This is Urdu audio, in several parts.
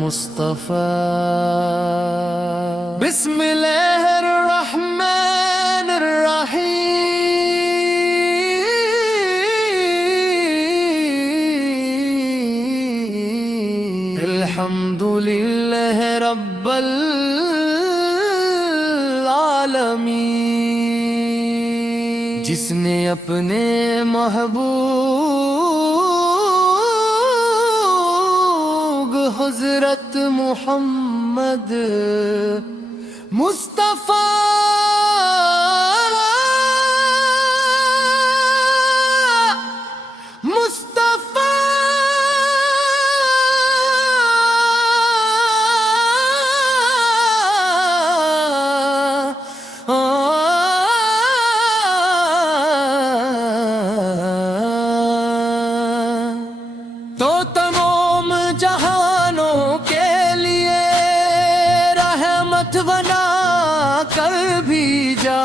مصطفى بسم الله الرحمن الرحيم الحمد لله رب العالمین جس نے اپنے محبوب حضرت محمد مصطفیٰ تو تمام جہانوں کے لیے رحمت بنا کر بھیجا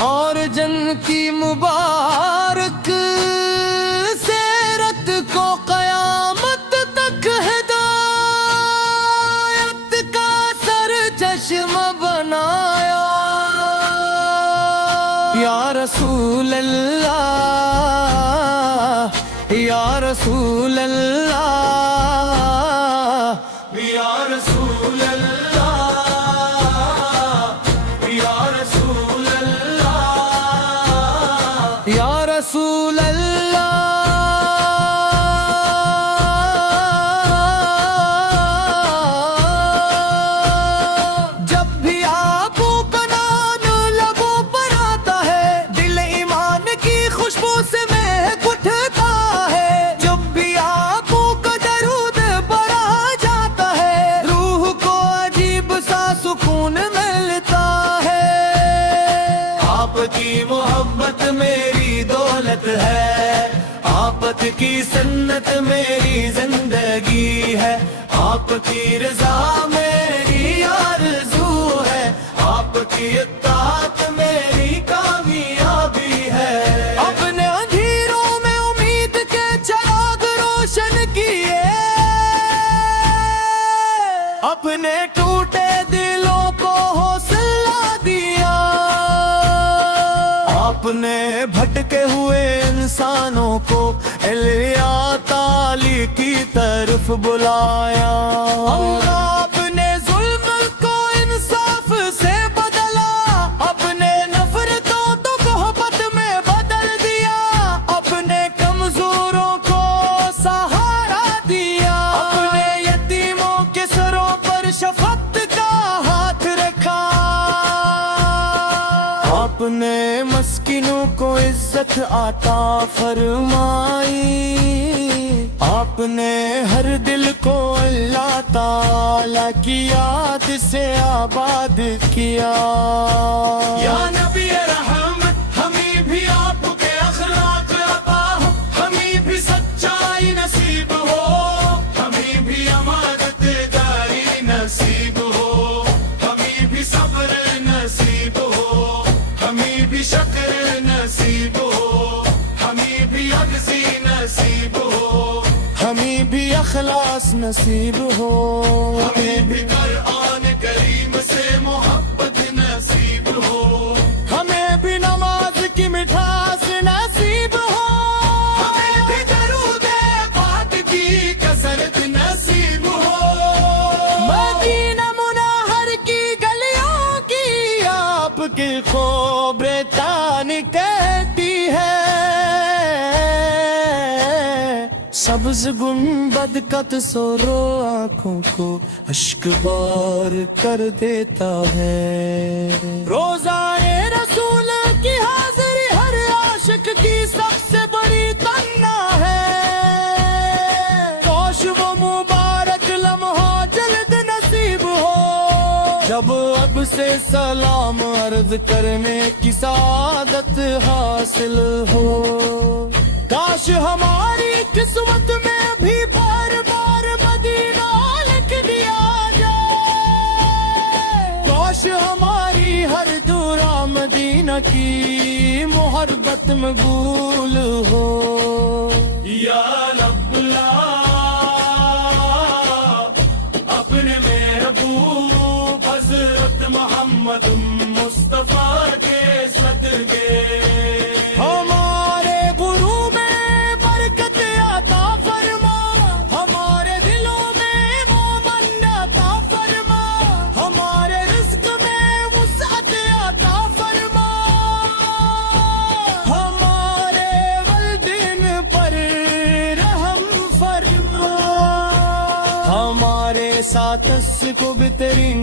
اور جن کی مبارک سیرت کو قیامت تک ہدایت کا سر چشمہ بنایا یا رسول اللہ یا رسول اللہ یا رسول اللہ یا رسول اللہ یا رسول اللہ جب بھی آپ کا نام لبوں پر آتا ہے دل ایمان کی خوشبو سے مہک اٹھتا ہے جب بھی آپ کا درود پڑھا جاتا ہے روح کو عجیب سا سکون ملتا ہے آپ کی محبت میری دولت ہے آپ کی سنت میری زندگی ہے آپ کی رضا میری آرزو ہے آپ کی اطاعت میری کامیابی ہے اپنے اندھیروں میں امید کے چراغ روشن کیے اپنے ٹوٹے دلوں کو حوصلہ دیا آپ نے بھٹکے ہوئے انسانوں کو الیاء تعالی کی طرف بلایا اپنے ظلم کو انصاف سے بدلا اپنے نفرتوں تو محبت میں بدل دیا اپنے کمزوروں کو سہارا دیا اپنے یتیموں کے سروں پر شفقت کا ہاتھ رکھا آپ نے مسکینوں کو عزت عطا فرمائی آپ نے ہر دل کو اللہ تعالی کی یاد سے آباد کیا یا نبی رحمت ہمیں بھی آپ کے اخلاق عطا ہو ہمیں بھی سچائی نصیب ہو ہمیں بھی امانت داری نصیب ہو ہمیں بھی صبر نصیب ہو ہمیں بھی شکر نصیب ہو ہمیں بھی عجزی نصیب ہو ہمیں بھی اخلاص نصیب ہو ہمیں بھی قرآن کریم سے محبت نصیب ہو ہمیں بھی نماز کی مٹھاس نصیب ہو ہمیں بھی درود پاک کی کثرت نصیب ہو مدینہ منورہ کی گلیوں کی آپ کی خوبرتان کہتی ہے سبز گنبد کا تصور آنکھوں کو اشک بار کر دیتا ہے روزائے رسول کی حاضری ہر عاشق کی سب سے بڑی تمنا ہے کاش وہ مبارک لمحہ جلد نصیب ہو جب اب سے سلام عرض کرنے کی سعادت حاصل ہو کاش ہماری قسمت میں بھی بار بار مدینہ لکھ دیا جائے کاش ہماری کی محبت مقبول ہو یا رب لا اپنے محبوب حضرت محمد مصطفیٰ کے صدقے ہمارے گرو میں برکت عطا فرما ہمارے دلوں میں مومن عطا فرما ہمارے رزق میں وسعت عطا فرما ہمارے والدین پر رحم فرما ہمارے ساتھ کو بہترین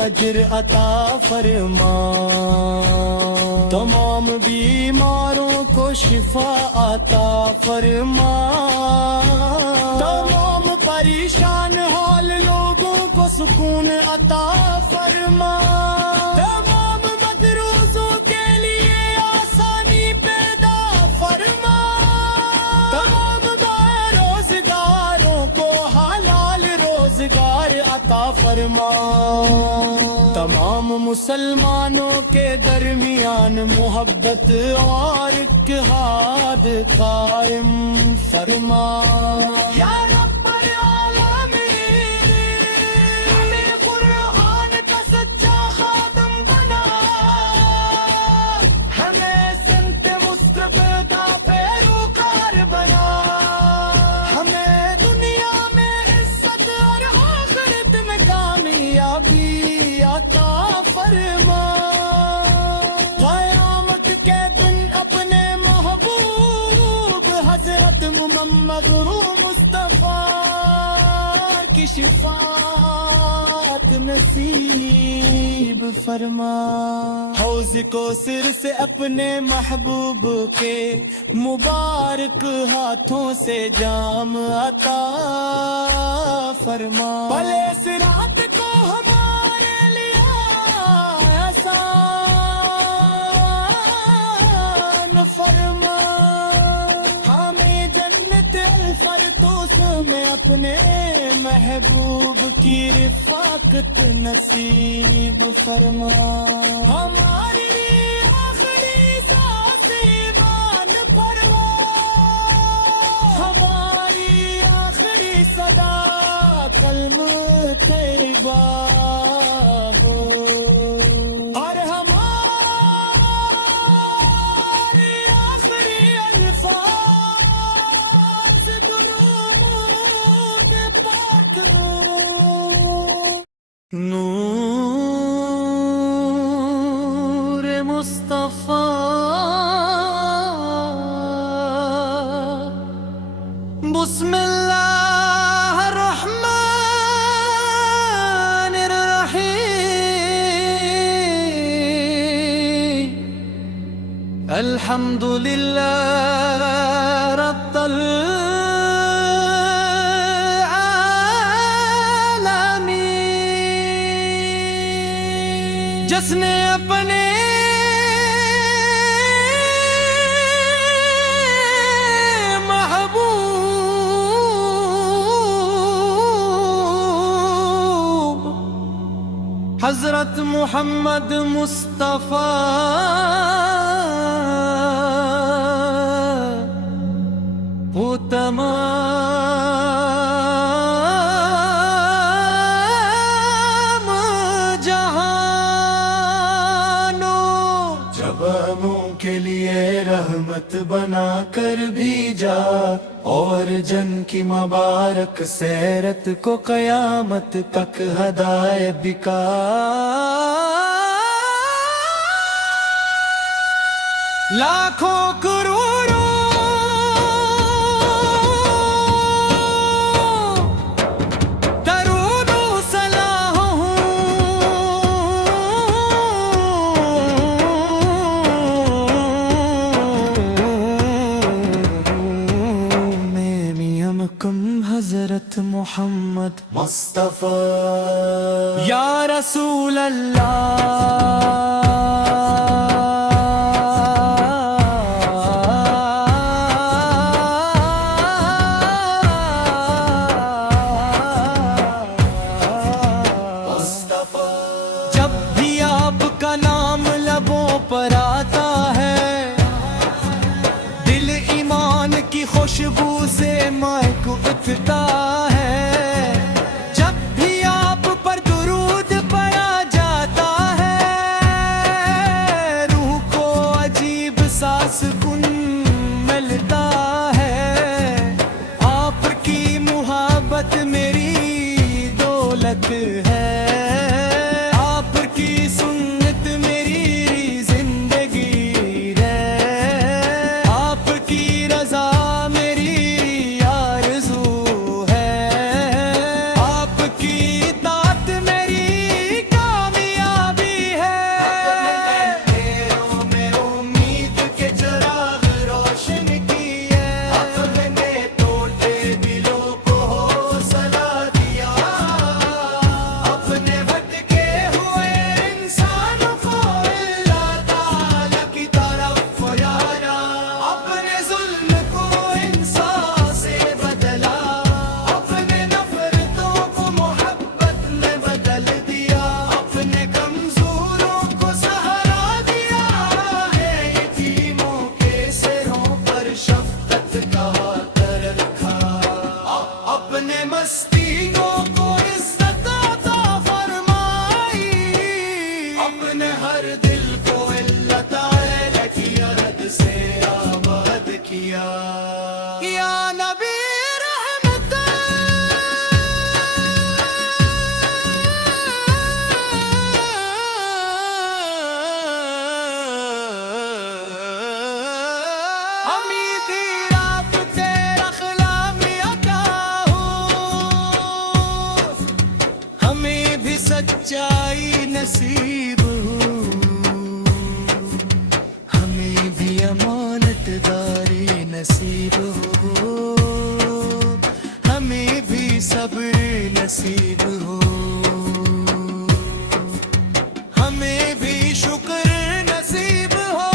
اجر عطا فرما تمام بیماروں کو شفا عطا فرما تمام پریشان حال لوگوں کو سکون عطا فرما تمام مدروسوں کے لیے آسانی پیدا فرما تمام بے روزگاروں کو حلال روزگار عطا فرما تمام مسلمانوں کے درمیان محبت اور اتحاد قائم فرما یا رب العالمین ہمیں قرآن کا سچا خادم بنا ہمیں سنت مصطفیٰ کا پیروکار بنا ہمیں دنیا میں عزت اور آخرت میں کامیابی عطا فرما قیامت کے دن اپنے محبوب حضرت محمد مصطفیٰ کی شفاعت نصیب فرما حوض کو سر سے اپنے محبوب کے مبارک ہاتھوں سے جام عطا فرما بھلے صراط کو ہمارے فرما ہمیں جنت الفردوس میں اپنے محبوب کی رفاقت نصیب فرما ہماری آخری سانس ایمان فرما ہماری آخری صدا کلمہ طیبہ ہو اور نور مصطفیٰ بسم اللہ الرحمن الرحیم الحمد للہ رب جس نے اپنے محبوب حضرت محمد مصطفیٰ وہ تمام جہانوں کے لیے رحمت بنا کر بھیجا اور جن کی مبارک سیرت کو قیامت تک ہدایت بکا لاکھوں کروڑوں حضرت محمد مصطفیٰ یا رسول اللہ جب بھی آپ کا نام لبوں پر دکھتا ہے جب بھی آپ پر درود پڑا جاتا ہے روح کو عجیب سا سکون ملتا ہے آپ کی محبت میری دولت ہے آپ کی سنت میری زندگی ہے آپ کی رضا میری آرزو ہے آپ کی اطاعت میری کامیابی ہے تیروں میں امید کے چراغ روشن کیے اپنے ٹوٹے دلوں کو حوصلہ دیا اپنے بھٹکے ہوئے انسانوں کو اللہ تعالی کی طرف پھیرا اپنے ظلم کو انصاف سے بدلا اپنے نفرتوں کو محبت میں بدل دیا اپنے کمزوروں کو سہارا دیا ہے یتیموں کے سروں پر شفقت کا ہاتھ رکھا اپنے مستینوں کو عزت عطا فرمائی اپنے ہر دل کو اللہ تعالی کی یاد سے آباد کیا یا نبی رحمت امیدی رات تیرا خلامی عطا ہو ہمیں بھی سچائی نصیب ہو ہمیں بھی امانت داری نصیب ہو ہمیں بھی صبر نصیب ہو ہمیں بھی شکر نصیب ہو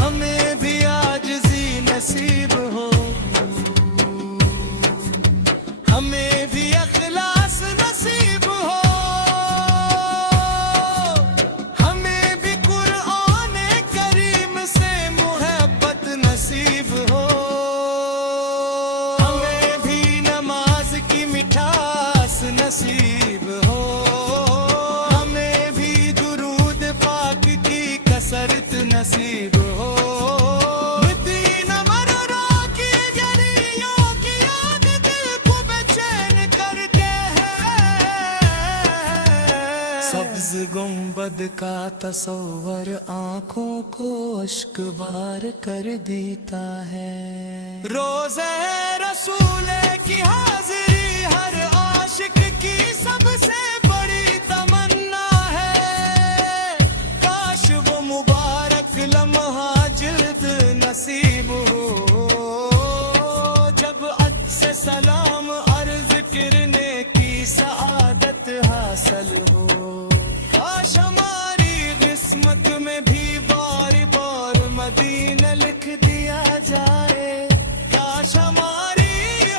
ہمیں بھی عاجزی نصیب ہو ہمیں بھی اخلاص نصیب ہو ہمیں بھی قرآن کریم سے محبت نصیب ہو ہمیں بھی نماز کی مٹھاس نصیب ہو ہمیں بھی درود پاک کی کثرت نصیب ہو مدین مررا کی گلیوں کی یاد دل کو بے چین کرتے ہیں سبز گنبد کا تصور آنکھوں کو اشک بار کر دیتا ہے روزے رسول کی حاضری ہر عاشق کی سب سے بڑی تمنا ہے کاش وہ مبارک لمحہ جلد نصیب ہو جب عد سے سلام عرض کرنے کی سعادت حاصل ہو کاش ہماری قسمت میں بھی بار بار مدینہ لکھ دیا جائے کاش ہماری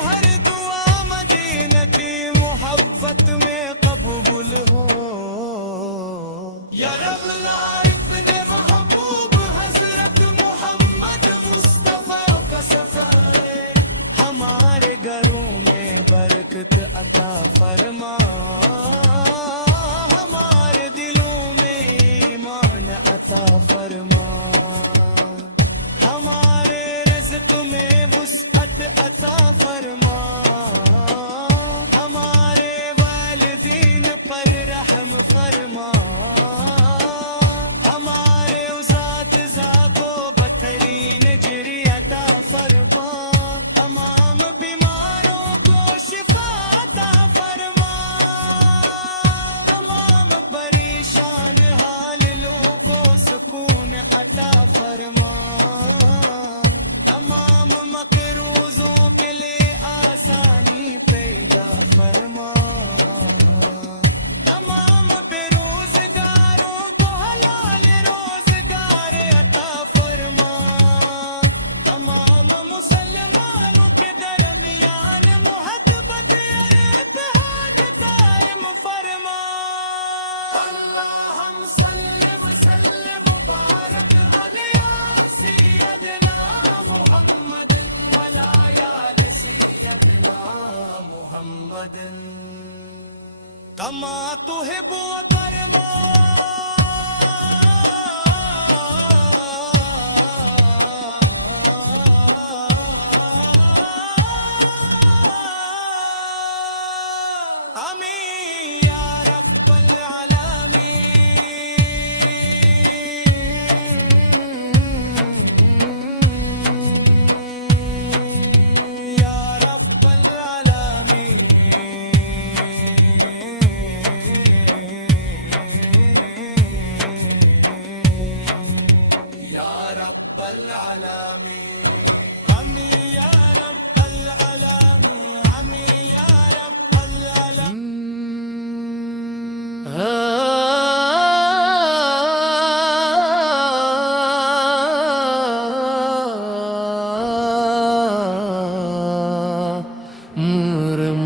ہر دعا مدینہ کی محبت میں قبول ہو یا رب لا ابن محبوب حضرت محمد مصطفیٰ کا سفر ہمارے گھروں میں برکت عطا فرما ہمارے دلوں میں ایمان عطا فرما ہمارے رزق میں وسعت عطا فرما ہمارے والدین پر رحم فرما ہمارے اساتذہ کو بہترین اجر عطا فرما تمام بیماروں کو شفا عطا فرما محمد كما تحب وترضى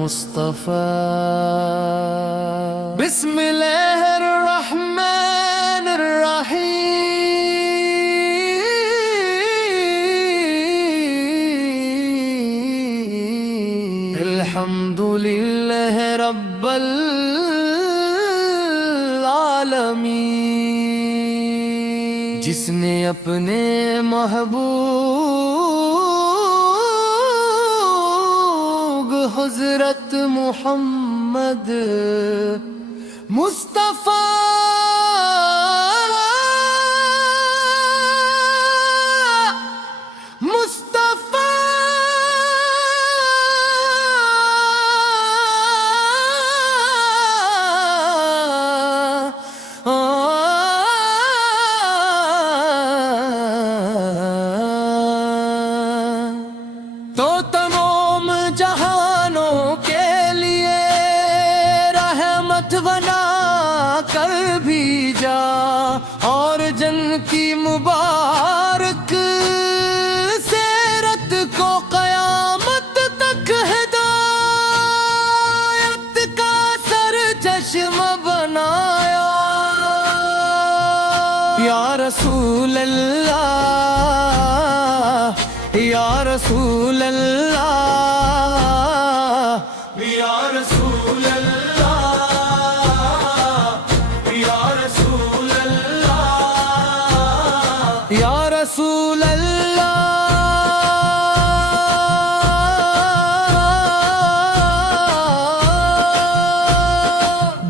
مصطفى بسم الله الرحمن الرحيم الحمد لله رب العالمين جس نے اپنے محبوب حضرت محمد مصطفیٰ تو تمام جہانوں کے لیے رحمت بنا کر بھیجا اور جن کی مبارک سیرت کو قیامت تک ہدایت کا سر چشمہ بنایا یا رسول اللہ یا رسول اللہ یا رسول اللہ یا رسول اللہ یا رسول اللہ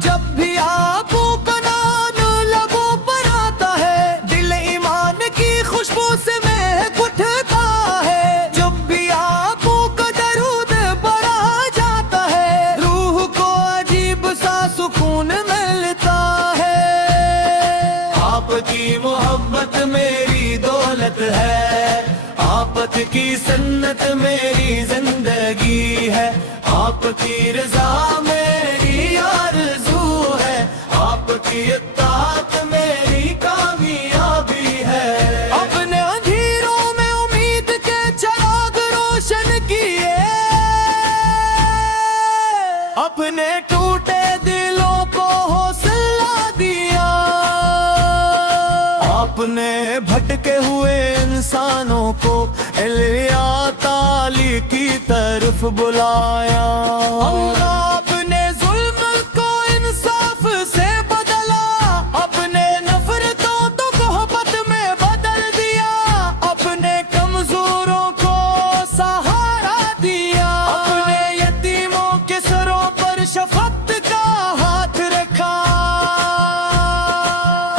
جب بھی آپ کا نام لبوں پر آتا ہے دل ایمان کی خوشبو سے مہک اٹھتا ہے جب بھی آپ کا درود پڑھا جاتا ہے روح کو عجیب سا سکون ملتا ہے آپ کی محبت میری دولت ہے آپ کی سنت میری زندگی ہے آپ کی رضا میری آرزو ہے آپ کی اطاعت میری کامیابی ہے اپنے اندھیروں میں امید کے چراغ روشن کیے اپنے ٹوٹے دلوں کو حوصلہ دیا آپ نے بھٹکے ہوئے انسانوں کو علیا تعالی کی طرف بلایا اپنے ظلم کو انصاف سے بدلا اپنے نفرتوں تو محبت میں بدل دیا اپنے کمزوروں کو سہارا دیا اپنے یتیموں کے سروں پر شفقت کا ہاتھ رکھا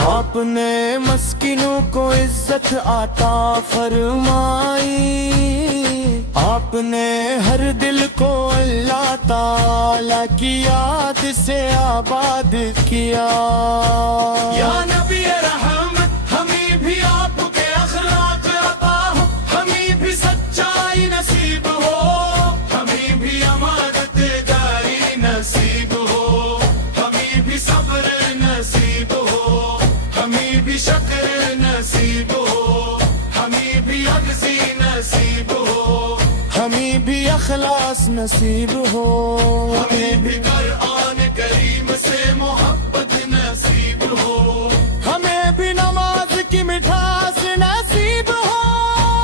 آپ نے مسکینوں کو عزت عطا فرمائی آپ نے ہر دل کو اللہ تعالی کی یاد سے آباد کیا یا نبی رحمت ہمیں بھی آپ کے اخلاق عطا ہو ہمیں بھی سچائی نصیب ہو ہمیں بھی امانت داری نصیب ہو ہمیں بھی صبر نصیب ہو ہمیں بھی شکر نصیب ہو ہمیں بھی عجزی نصیب ہو ہمیں بھی اخلاص نصیب ہو ہمیں بھی قرآن کریم سے محبت نصیب ہو ہمیں بھی نماز کی مٹھاس نصیب ہو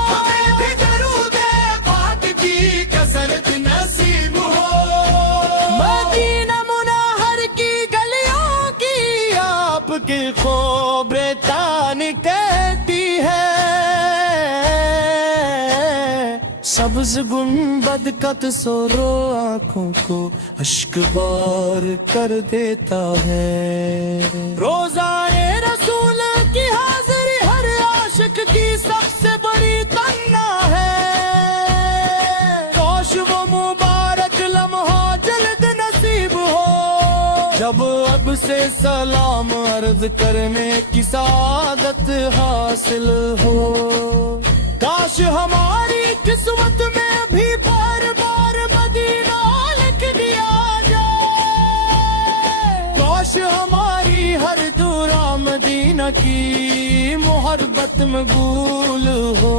ہمیں بھی درود پاک کی کثرت نصیب ہو کی خبریں تان کہتی ہے، سبز گنبد کا تصور آنکھوں کو اشک بار کر دیتا ہے۔ روزائے رسول کی حاضری ہر عاشق کی سب سے بڑی تمنا ہے، کاش وہ مبارک لمحہ جلد نصیب ہو، جب اب سے سلام عرض کرنے کی سعادت حاصل ہو۔ کاش ہماری قسمت میں بھی بار بار مدینہ لکھ دیا جائے، کاش ہماری ہر دورہ مدینہ کی محبت مقبول ہو۔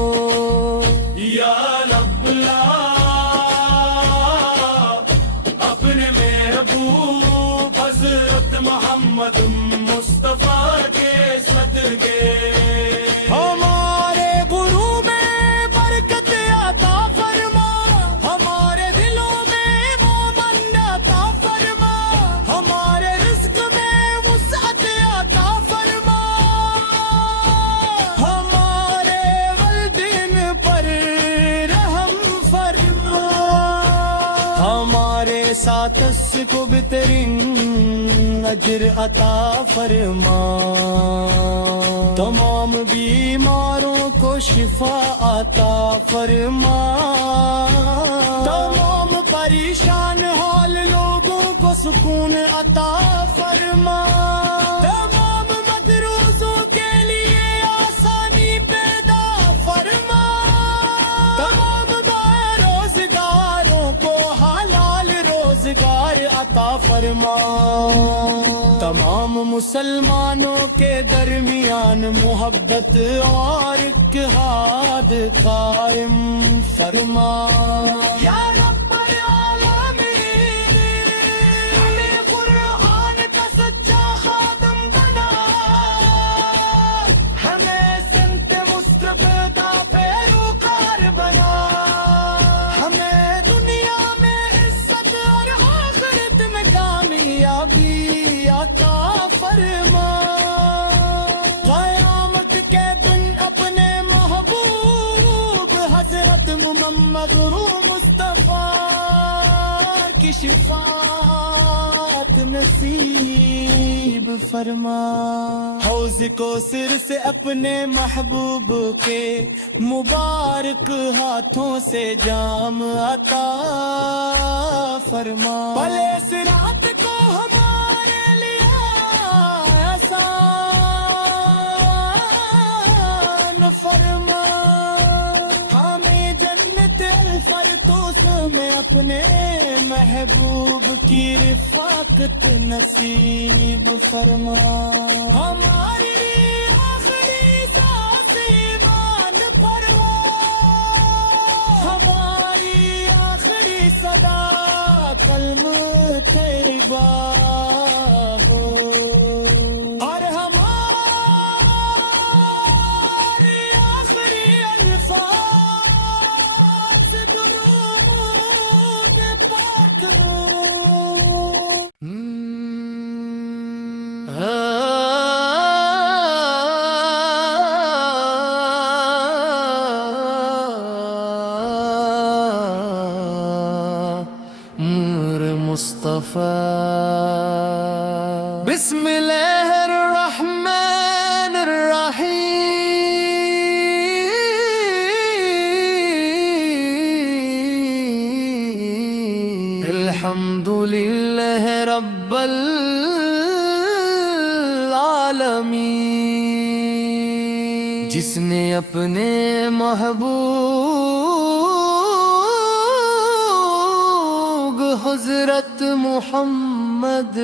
یا رب لا اپنے محبوب حضرت محمد مصطفیٰ کے صدقے ہمارے غرو میں برکت عطا فرما، ہمارے دلوں میں مومن عطا فرما، ہمارے رزق میں وسعت عطا فرما، ہمارے والدین پر رحم فرما، ہمارے ساتھ اس کو بہترین اجر عطا فرما، تمام بیماروں کو شفا عطا فرما، تمام پریشان حال لوگوں کو سکون عطا فرما، تمام مدروسوں کے لیے آسانی پیدا فرما، تمام بے روزگاروں کو حلال روزگار عطا فرما، تمام مسلمانوں کے درمیان محبت اور اتحاد قائم فرما۔ یا رب العالمین ہمیں قرآن کا سچا خادم بنا، ہمیں سنت مصطفیٰ کا پیروکار بنا، ہمیں دنیا میں عزت اور آخرت میں کامیابی عطا فرما، قیامت کے دن اپنے محبوب حضرت محمد مصطفیٰ کی شفاعت نصیب فرما۔ حوض کوثر سے اپنے محبوب کے مبارک ہاتھوں سے جام عطا فرما، پلے صراط کو ہمارے لیے آسان فرما، ہمیں جنت الفردوس میں اپنے محبوب کی رفاقت نصیب فرما، ہماری آخری سانس ایمان پر ہو، ہماری آخری صدا کلمہ طیبہ ہو، اور ہماری آخری الفاظ درود پاک ہو۔ مصطفیٰ بسم اللہ الرحمن الرحیم، الحمد للہ رب العالمین، جس نے اپنے محبوب حضرت محمد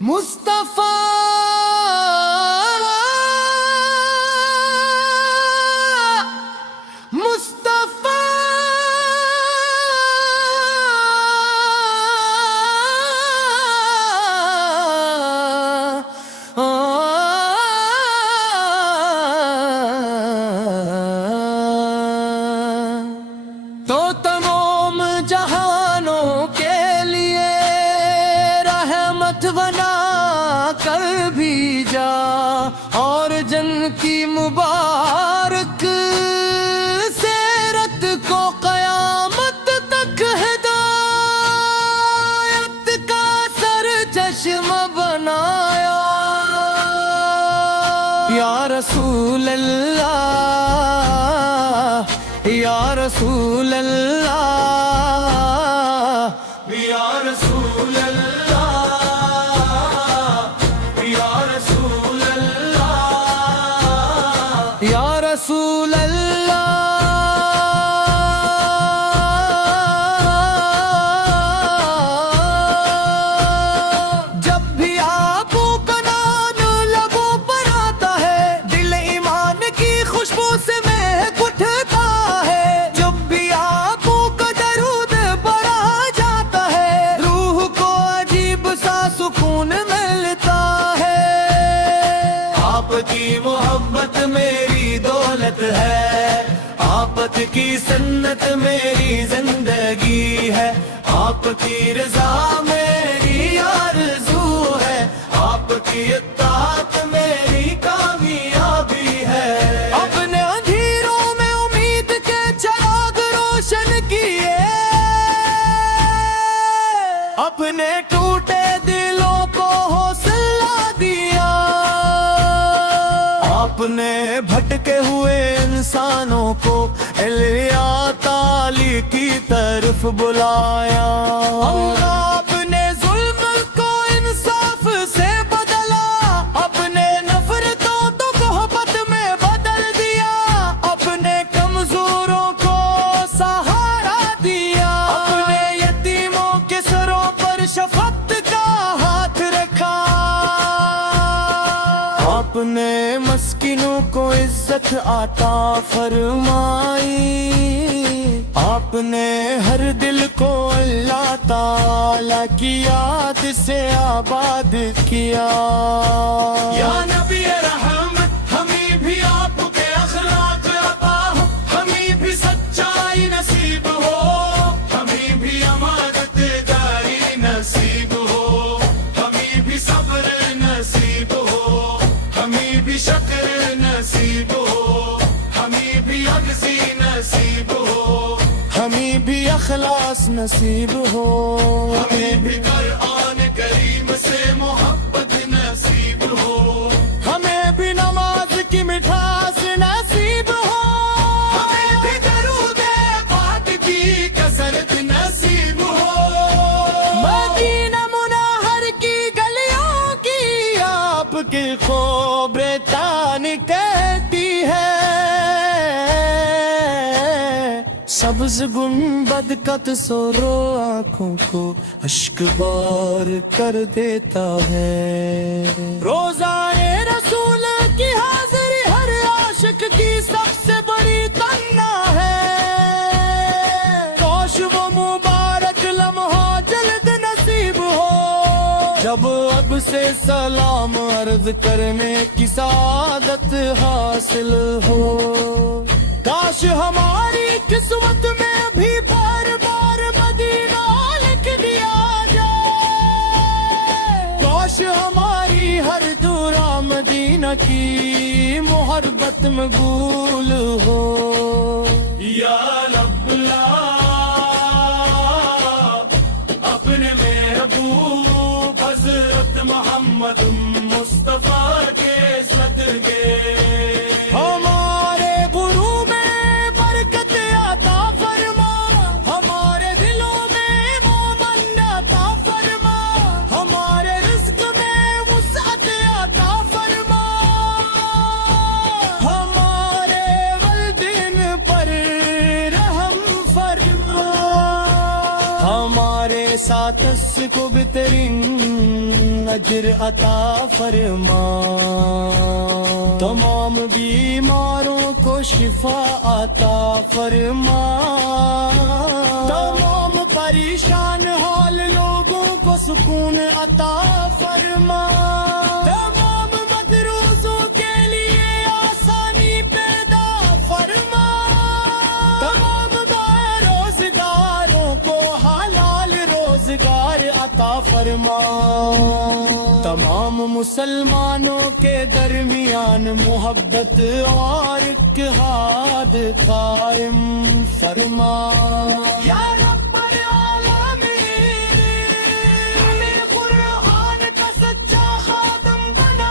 مصطفیٰ تو تمام جہانوں کے لیے رحمت بنا کر بھی یا رسول اللہ یا رسول اللہ یا رسول اللہ یا رسول اللہ یا رسول اللہ جب بھی آنکھوں کا نام لبوں پر آتا ہے دل ایمان کی خوشبو سے مہک اٹھتا ہے جب بھی آنکھوں کا درود پڑھا جاتا ہے روح کو عجیب سا سکون ملتا ہے آپ کی محبت میری دولت ہے آپ کی سنت میری زندگی ہے آپ کی رضا میری آرزو ہے آپ کی اطاعت میری کامیابی ہے اپنے اندھیروں میں امید کے چراغ روشن کیے اپنے ٹوٹے دلوں کو حوصلہ دیا آپ نے بھٹکے ہوئے انسانوں کو علیا تعالی کی طرف بلایا اپنے ظلم کو انصاف سے بدلا اپنے نفرتوں تو محبت میں بدل دیا اپنے کمزوروں کو سہارا دیا اپنے یتیموں کے سروں پر شفقت کا ہاتھ رکھا آپ نے مسکینوں کو عزت عطا فرمائی آپ نے ہر دل کو اللہ تعالی کی یاد سے آباد کیا یا نبی رحمت ہمیں بھی آپ کے اخلاق عطا ہو ہمیں بھی سچائی نصیب ہو ہمیں بھی امانت داری نصیب ہو ہمیں بھی صبر نصیب ہو ہمیں بھی شکر نصیب ہو ہمیں بھی عجزی نصیب ہو ہمیں بھی اخلاص نصیب ہو ہمیں بھی قرآن کریم سے محبت نصیب ہو ہمیں بھی نماز کی مٹھاس نصیب ہو ہمیں بھی درود پاک کی کثرت نصیب ہو مدینہ منہر کی گلیوں کی آپ کی خوبرتان کہتی ہے سبز گنبد کا تصور آنکھوں کو اشک بار کر دیتا ہے روزانے رسول کی حاضری ہر عاشق کی سب سے بڑی تمنا ہے کاش وہ مبارک لمحہ جلد نصیب ہو جب اب سے سلام عرض کرنے کی سعادت حاصل ہو کاش ہماری قسمت میں بھی بار بار مدینہ لکھ دیا جائے کاش ہماری ہر دورہ مدینہ کی محبت مقبول ہو یا رب اپنے محبوب حضرت محمد مصطفیٰ کے صدقے ہمارے غرو میں برکت عطا فرما ہمارے دلوں میں مومن عطا فرما ہمارے رزق میں وسعت عطا فرما ہمارے والدین پر رحم فرما ہمارے ساتھ اس کو بہترین اجر عطا فرما تمام بیماروں کو شفا عطا فرما تمام پریشان حال لوگوں کو سکون عطا فرما تمام مدروسوں کے لیے آسانی پیدا فرما تمام روزگاروں کو حلال روزگار عطا فرما تمام مسلمانوں کے درمیان محبت اور اتحاد قائم فرما یا رب العالمین ہمیں قرآن کا سچا خادم بنا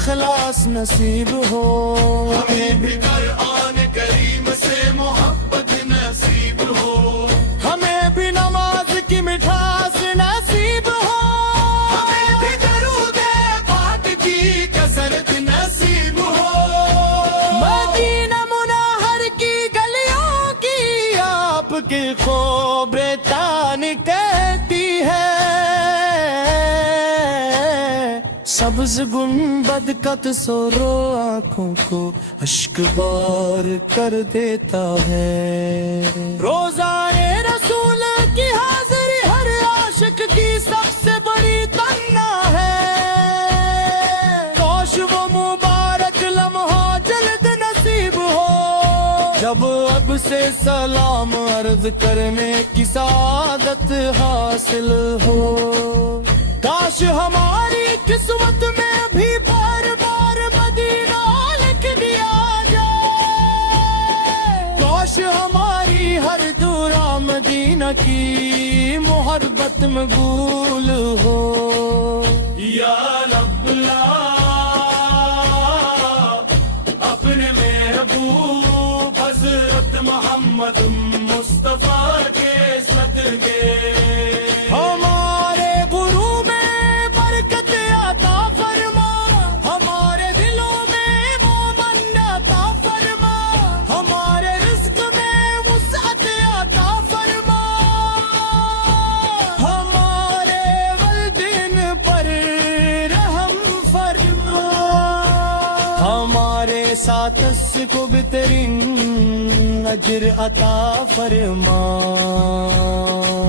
اخلاص نصیب ہو. ہمیں بھی قرآن کریم سے محبت نصیب ہو. ہمیں بھی نماز کی مٹھاس نصیب ہو. ہمیں بھی درود پاک کی کثرت نصیب ہو. مدینہ منہر کی گلیوں کی آپ کی خوبرتان کہتی ہے. سبز گنبد کا تصور آنکھوں کو اشک بار کر دیتا ہے. روزانے رسول کی حاضری ہر عاشق کی سب سے بڑی تمنا ہے. کاش وہ مبارک لمحہ جلد نصیب ہو جب اب سے سلام عرض کرنے کی سعادت حاصل ہو. کاش ہماری قسمت میں بھی بار بار مدینہ لکھ دیا جائے. کاش ہماری ہر دورہ مدینہ کی محبت مقبول ہو. یا رب لا اپنے محبوب حضرت محمد مصطفیٰ کے صدقے ہمارے غرور میں برکت عطا فرما. ہمارے دلوں میں مومن عطا فرما. ہمارے رزق میں وسعت عطا فرما. ہمارے والدین پر رحم فرما. ہمارے ساتھ کو بہترین اجر عطا فرما.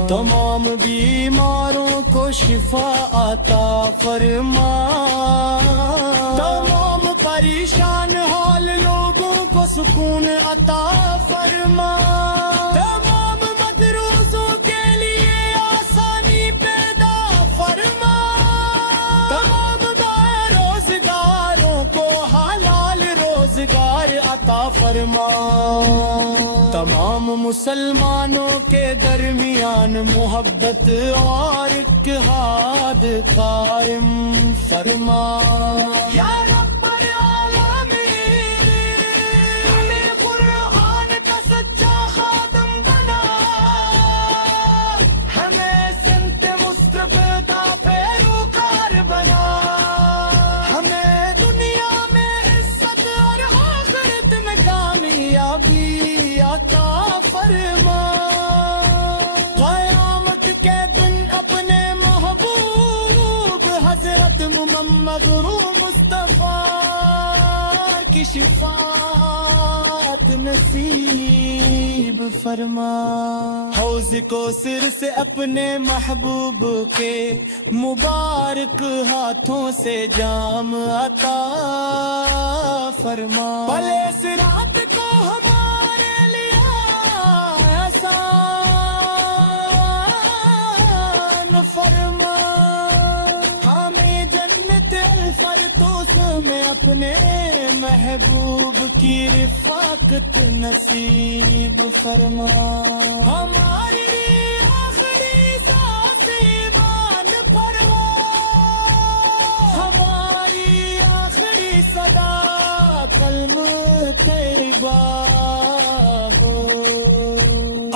تمام بیماروں کو شفا عطا فرما. تمام پریشان حال لوگوں کو سکون عطا فرما. تمام مدروسوں کے لیے آسانی پیدا فرما. تمام بے روزگاروں کو حلال روزگار عطا فرما. تمام مسلمانوں کے درمیان محبت اور اتحاد قائم فرما. یا رب العالمین ہمیں قرآن کا سچا خادم بنا. ہمیں سنت مصطفیٰ کا پیروکار بنا. ہمیں دنیا میں عزت اور آخرت میں کامیابی عطا فرما. قیامت کے دن اپنے محبوب حضرت محمد مصطفیٰ کی شفاعت نصیب فرما. حوض کوثر سے اپنے محبوب کے مبارک ہاتھوں سے جام عطا فرما. بھلے صراط کو ہمارے لیے آسان فرما. ہمیں جنت الفردوس میں اپنے محبوب کی رفاقت نصیب فرما. ہماری آخری سانس ایمان پر ہو. ہماری آخری صدا کلمہ طیبہ ہو.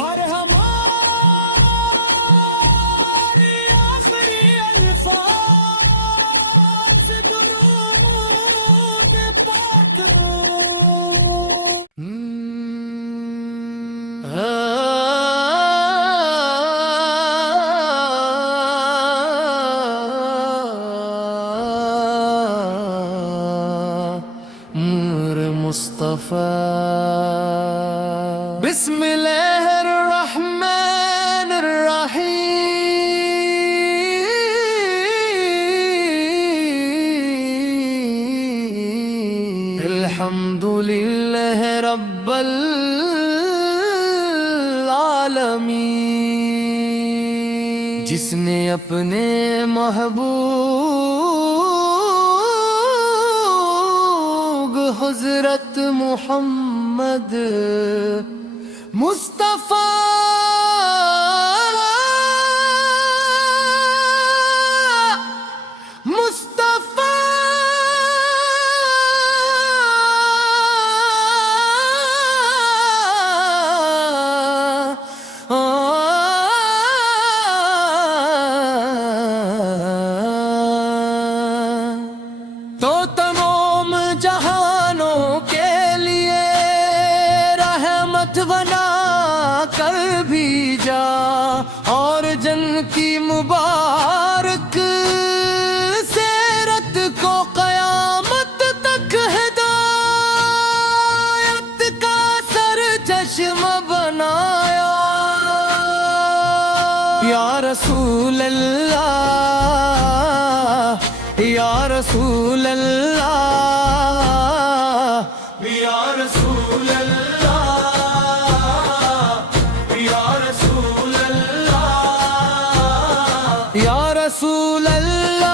اور ہماری آخری الفاظ درود پاک ہو. مصطفیٰ بسم اللہ الرحمن الرحیم. الحمد للہ رب العالمین جس نے اپنے محبوب حضرت محمد مصطفیٰ یا رسول اللہ یا رسول اللہ یا رسول اللہ یا رسول اللہ یا رسول اللہ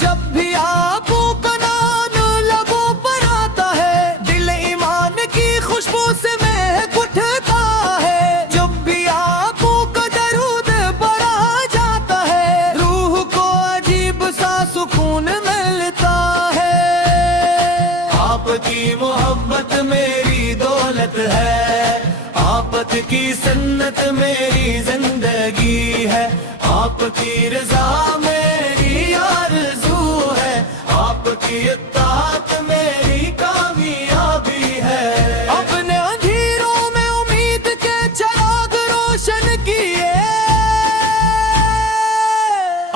جب بھی آپ کا نام لبوں پر آتا ہے دل ایمان کی خوشبو سے مہک اٹھتا ہے جب بھی آپ کا درود پڑھا جاتا ہے روح کو عجیب سا سکون ملتا ہے آپ کی محبت میری دولت ہے آپ کی سنت میری زندگی ہے آپ کی رضا میری آرزو ہے آپ کی اطاعت میری کامیابی ہے اپنے اندھیروں میں امید کے چراغ روشن کیے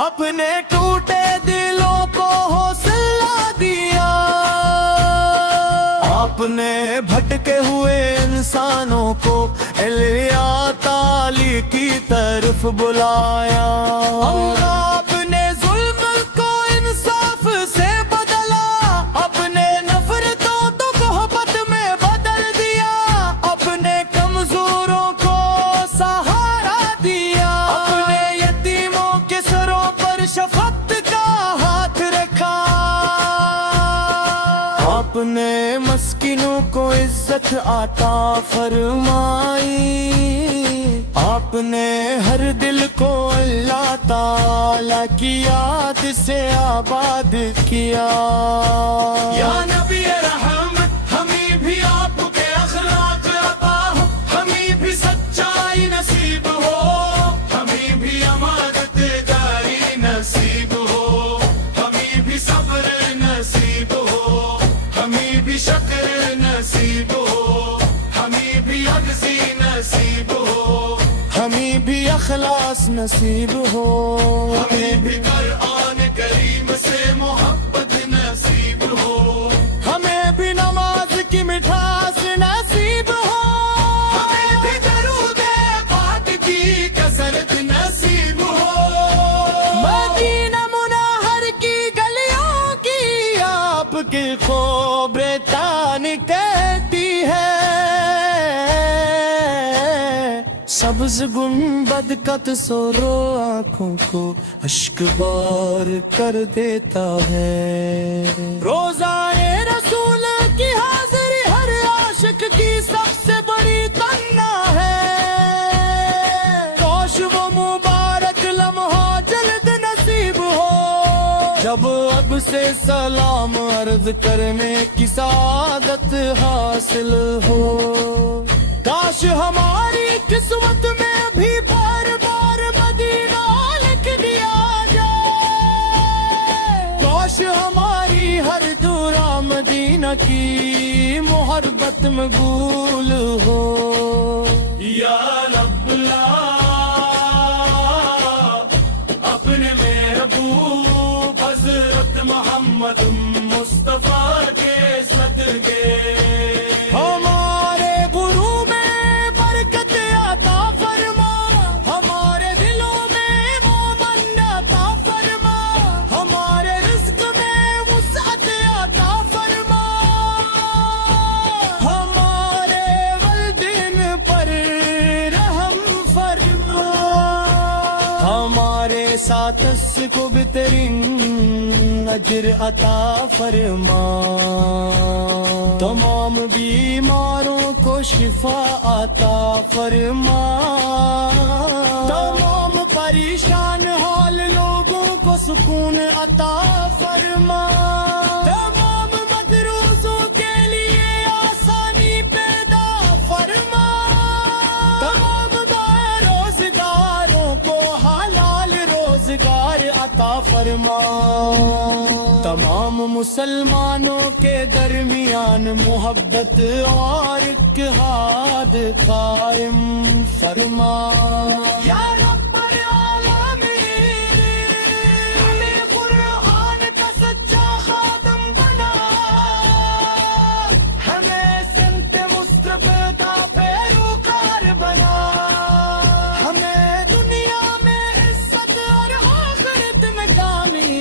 اپنے ٹوٹے دلوں کو حوصلہ دیا آپ نے بھٹکے ہوئے انسانوں کو علیا تعالی کی طرف بلایا اپنے ظلم کو انصاف سے بدلا اپنے نفرتوں تو محبت میں بدل دیا اپنے کمزوروں کو سہارا دیا اپنے یتیموں کے سروں پر شفقت کا ہاتھ رکھا آپ نے مسکینوں کو عزت عطا فرمائی آپ نے ہر دل کو اللہ تعالی کی یاد سے آباد کیا یا نبی رحمت ہمیں بھی آپ کے اخلاق عطا ہو ہمیں بھی سچائی نصیب ہو ہمیں بھی امانت داری نصیب ہو ہمیں بھی صبر نصیب ہو ہمیں بھی شکر نصیب ہو ہمیں بھی عجزی نصیب ہو ہمیں بھی اخلاص نصیب ہو ہمیں بھی قرآن کریم سے محبت نصیب ہو ہمیں بھی نماز کی مٹھاس نصیب ہو ہمیں بھی درود پاک کی کثرت نصیب ہو مدینہ منہر کی گلیوں کی آپ کی خوبرتان کہتی ہے سبز گنبد کا تصور آنکھوں کو اشک بار کر دیتا ہے روزائے رسول کی حاضری ہر عاشق کی سب سے بڑی تمنا ہے کاش وہ مبارک لمحہ جلد نصیب ہو جب اب سے سلام عرض کرنے کی سعادت حاصل ہو کاش ہماری قسمت میں بھی بار بار مدینہ لکھ دیا جائے کاش ہماری ہر دورہ مدینہ کی محبت مقبول ہو یا رب لا اپنے محبوب حضرت محمد مصطفیٰ کے صدقے ہمارے گرو میں برکت عطا فرما ہمارے دلوں میں مومن عطا فرما ہمارے رزق میں وسعت عطا فرما ہمارے والدین پر رحم فرما ہمارے ساتھ کو بہترین اجر عطا فرما تمام بیماروں کو شفا عطا فرما تمام پریشان حال لوگوں کو سکون عطا فرما تمام مدروسوں کے لیے آسانی پیدا فرما تمام روزگاروں کو حلال روزگار عطا فرما تمام مسلمانوں کے درمیان محبت اور اتحاد قائم فرما یا رب العالمین ہمیں قرآن کا سچا خادم بنا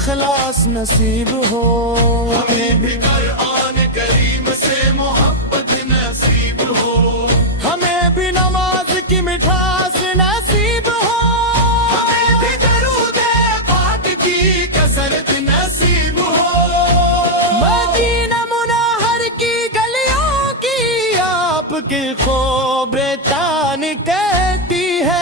اخلاص نصیب ہو ہمیں بھی قرآن کریم سے محبت نصیب ہو ہمیں بھی نماز کی مٹھاس نصیب ہو ہمیں بھی درود پاک کی کثرت نصیب ہو مدینہ منہر کی گلیوں کی آپ کی خبریں تان کہتی ہے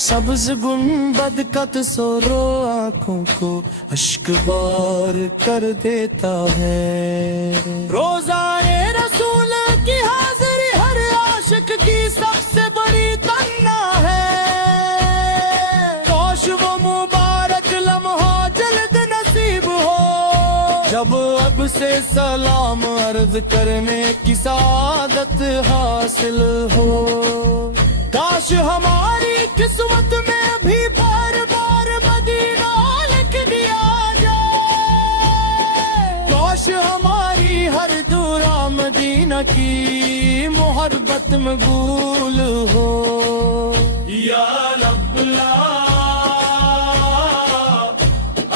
سبز گنبد کا تصور آنکھوں کو اشک بار کر دیتا ہے روزانے رسول کی حاضری ہر عاشق کی سب سے بڑی تمنا ہے کاش وہ مبارک لمحہ جلد نصیب ہو جب اب سے سلام عرض کرنے کی سعادت حاصل ہو کاش ہماری قسمت میں بھی بار بار مدینہ لکھ دیا جائے کاش ہماری ہر دورہ مدینہ کی محبت مقبول ہو یا رب لا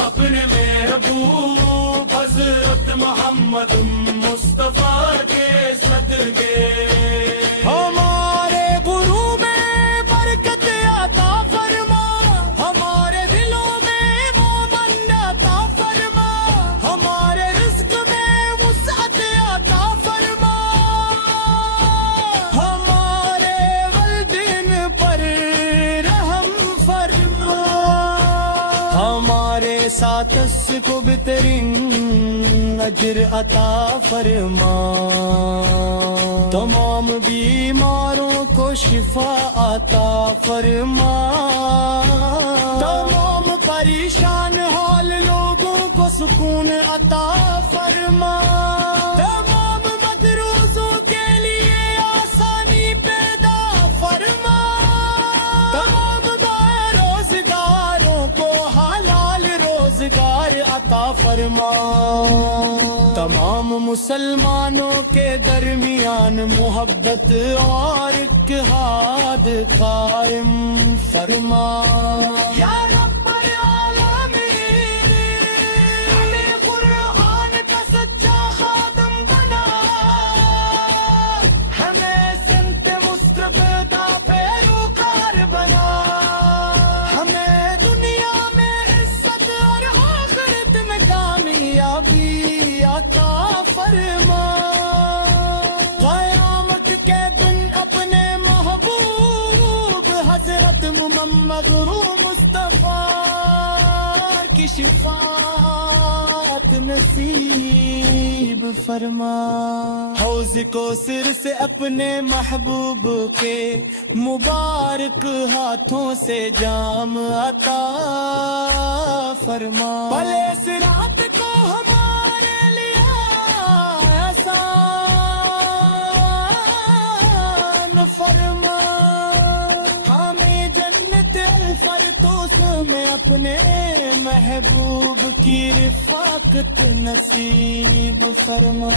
اپنے محبوب حضرت محمد مصطفیٰ کے صدقے ہمارے غرو میں برکت عطا فرما ہمارے دلوں میں مومن عطا فرما ہمارے رزق میں وسعت عطا فرما ہمارے والدین پر رحم فرما ہمارے ساتھ اس کو بہترین اجر عطا فرما تمام بیماروں کو شفا عطا فرما تمام پریشان حال لوگوں کو سکون عطا فرما تمام مدروسوں کے لیے آسانی پیدا فرما تمام بے روزگاروں کو حلال روزگار عطا فرما تمام مسلمانوں کے درمیان محبت اور اتحاد قائم فرما یا رب العالمین ہمیں قرآن کا سچا خادم بنا ہمیں سنت مصطفیٰ کا پیروکار بنا ہمیں دنیا میں عزت اور آخرت میں کامیابی عطا فرما قیامت کے دن اپنے محبوب حضرت محمد مصطفیٰ کی شفاعت نصیب فرما حوض کوثر سے اپنے محبوب کے مبارک ہاتھوں سے جام عطا فرما بھلے صراط کو ہمارے لیے آسان فرما ہمیں جنت الفردوس میں اپنے محبوب کی رفاقت نصیب فرما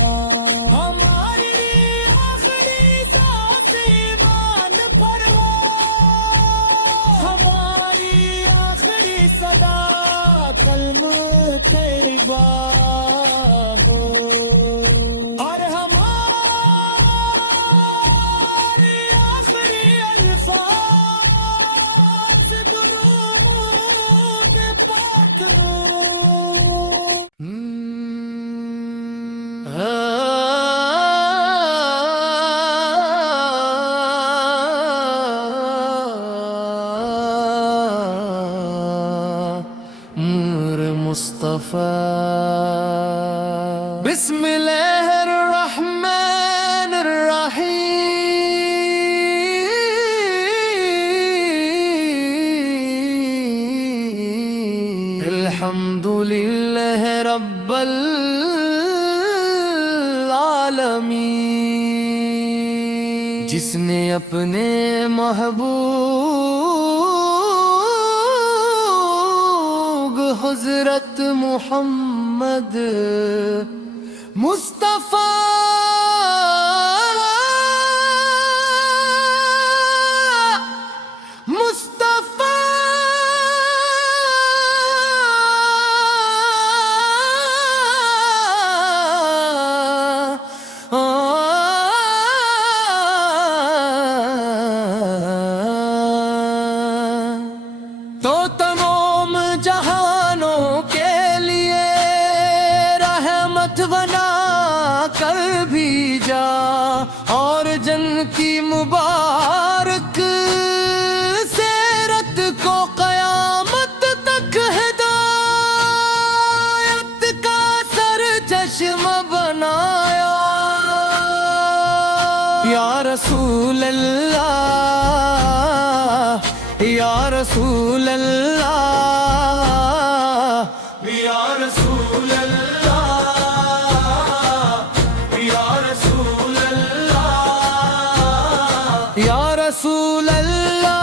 ہماری آخری سانس ایمان پر ہو ہماری آخری صدا کلمہ طیبہ ہو اور ہماری آخری الفاظ درود پاک ہو مصطفیٰ بسم اللہ الرحمن الرحیم الحمد للہ رب العالمین جس نے اپنے محبوب حضرت محمد مصطفیٰ رسول اللہ یا رسول اللہ یا رسول اللہ یا رسول اللہ یا رسول اللہ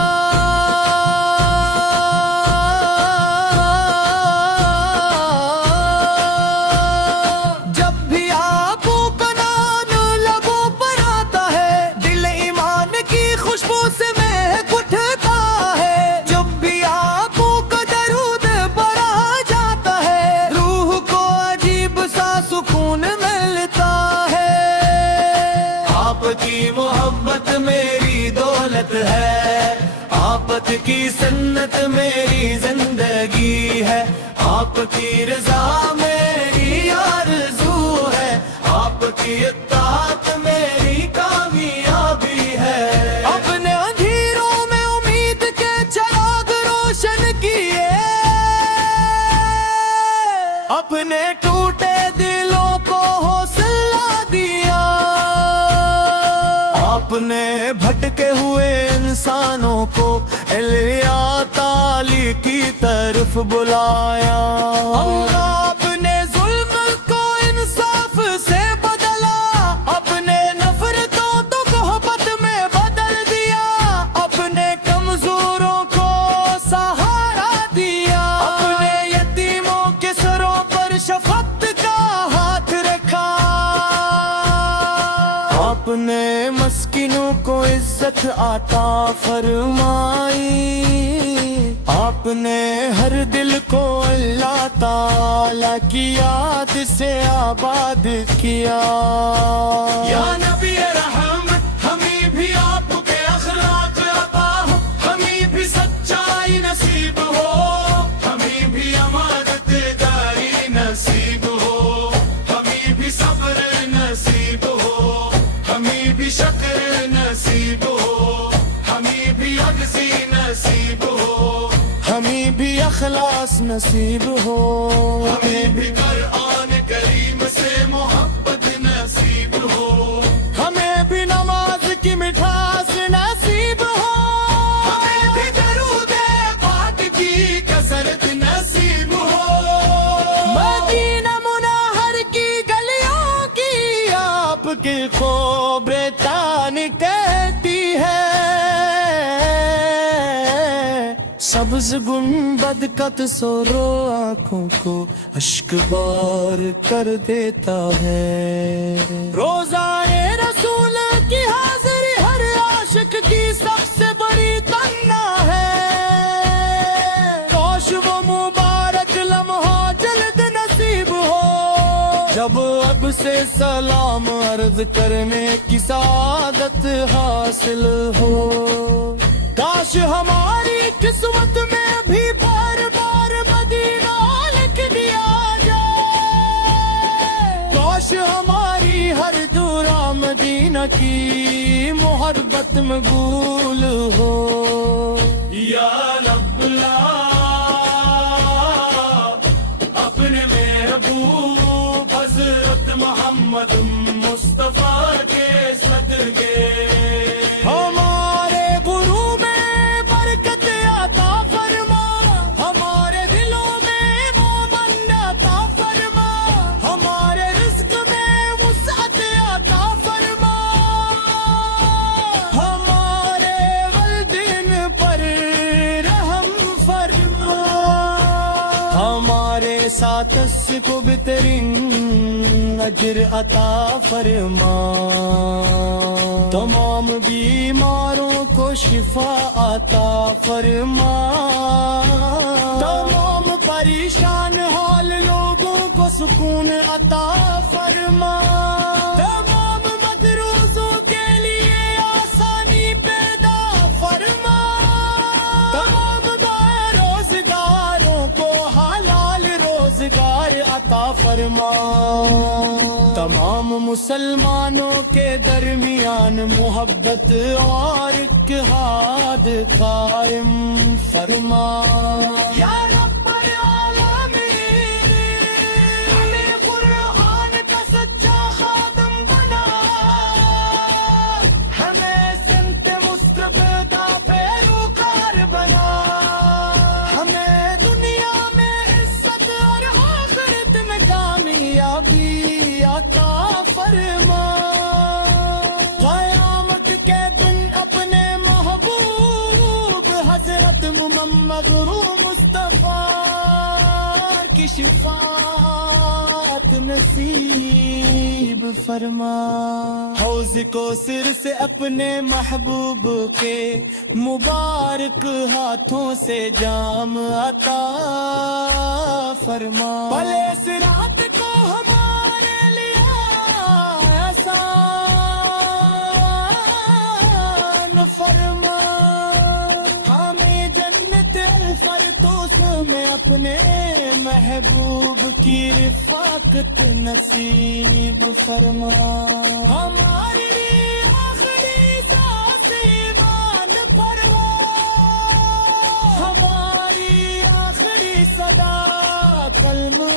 جب بھی آپ کا نام لبوں پر آتا ہے دل ایمان کی خوشبو سے مہک اٹھتا ہے جب بھی آپ کا درود پڑھا جاتا ہے روح کو عجیب سا سکون ملتا ہے آپ کی محبت میری دولت ہے آپ کی سنت میری زندگی ہے آپ کی رضا میری آرزو ہے آپ کی اطاعت میری کامیابی ہے اپنے اندھیروں میں امید کے چراغ روشن کیے اپنے ٹوٹے دلوں کو حوصلہ دیا آپ نے بھٹکے ہوئے انسانوں کو علیا تعالی کی طرف بلایا اپنے ظلم کو انصاف سے بدلا اپنے نفرتوں تو محبت میں بدل دیا اپنے کمزوروں کو سہارا دیا اپنے یتیموں کے سروں پر شفقت کا ہاتھ رکھا آپ نے مسکینوں کو عزت عطا فرمائی آپ نے ہر دل کو اللہ تعالی کی یاد سے آباد کیا یا نبی رحمت ہمیں بھی آپ کے اخلاق عطا ہو ہمیں بھی سچائی نصیب ہو ہمیں بھی امانت داری نصیب ہو ہمیں بھی صبر نصیب ہو ہمیں بھی شکر نصیب ہو ہمیں بھی عجزی نصیب ہو ہمیں بھی اخلاص نصیب ہو ہمیں بھی قرآن کریم سے محبت نصیب ہو ہمیں بھی نماز کی مٹھاس نصیب ہو ہمیں بھی درود پاک کی کثرت نصیب ہو مدینہ منہر کی گلیوں کی آپ کی خوبرتان کہتی ہے سبز گنبد کا تصور آنکھوں کو اشک بار کر دیتا ہے روزانے رسول کی حاضری ہر عاشق کی سب سے بڑی تمنا ہے کاش وہ مبارک لمحہ جلد نصیب ہو جب اب سے سلام عرض کرنے کی سعادت حاصل ہو کاش ہماری قسمت میں بھی بار بار مدینہ لکھ دیا جائے کاش ہماری ہر دورہ مدینہ کی محبت مقبول ہو یا رب لا اپنے محبوب حضرت محمد مصطفیٰ کے صدقے ہمارے غرو میں برکت عطا فرما ہمارے دلوں میں مومن عطا فرما ہمارے رزق میں وسعت عطا فرما ہمارے والدین پر رحم فرما ہمارے ساتھ اس کو بہترین اجر عطا فرما تمام بیماروں کو شفا عطا فرما تمام پریشان حال لوگوں کو سکون عطا فرما تمام مدروسوں کے لیے آسانی پیدا فرما تمام روزگاروں کو حلال روزگار عطا فرما تمام مسلمانوں کے درمیان محبت اور اتحاد قائم فرما یا رب العالمین ہمیں قرآن کا سچا خادم بنا ہمیں کامیابی عطا فرما قیامت کے دن اپنے محبوب حضرت محمد مصطفیٰ کی شفاعت نصیب فرما حوض کوثر سے اپنے محبوب کے مبارک ہاتھوں سے جام عطا فرما بھلے صراط کو ہمارے لیے آسان فرما ہمیں جنت الفردوس میں اپنے محبوب کی رفاقت نصیب فرما ہماری آخری سانس ایمان فرما ہماری آخری صدا کلمہ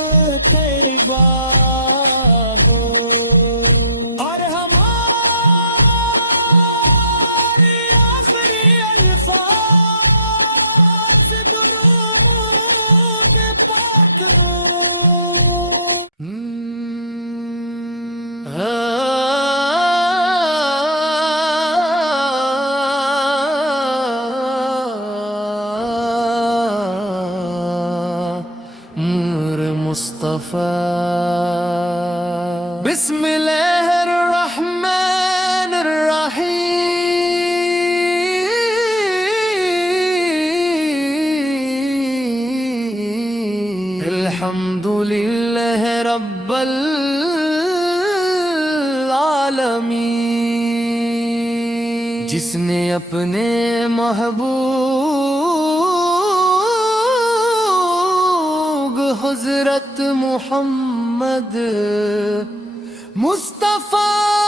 طیبہ ہو اور ہماری آخری الفاظ درود پاک ہو مصطفیٰ بسم اللہ الرحمن الرحیم الحمد للہ رب العالمین جس نے اپنے محبوب حضرت محمد مصطفیٰ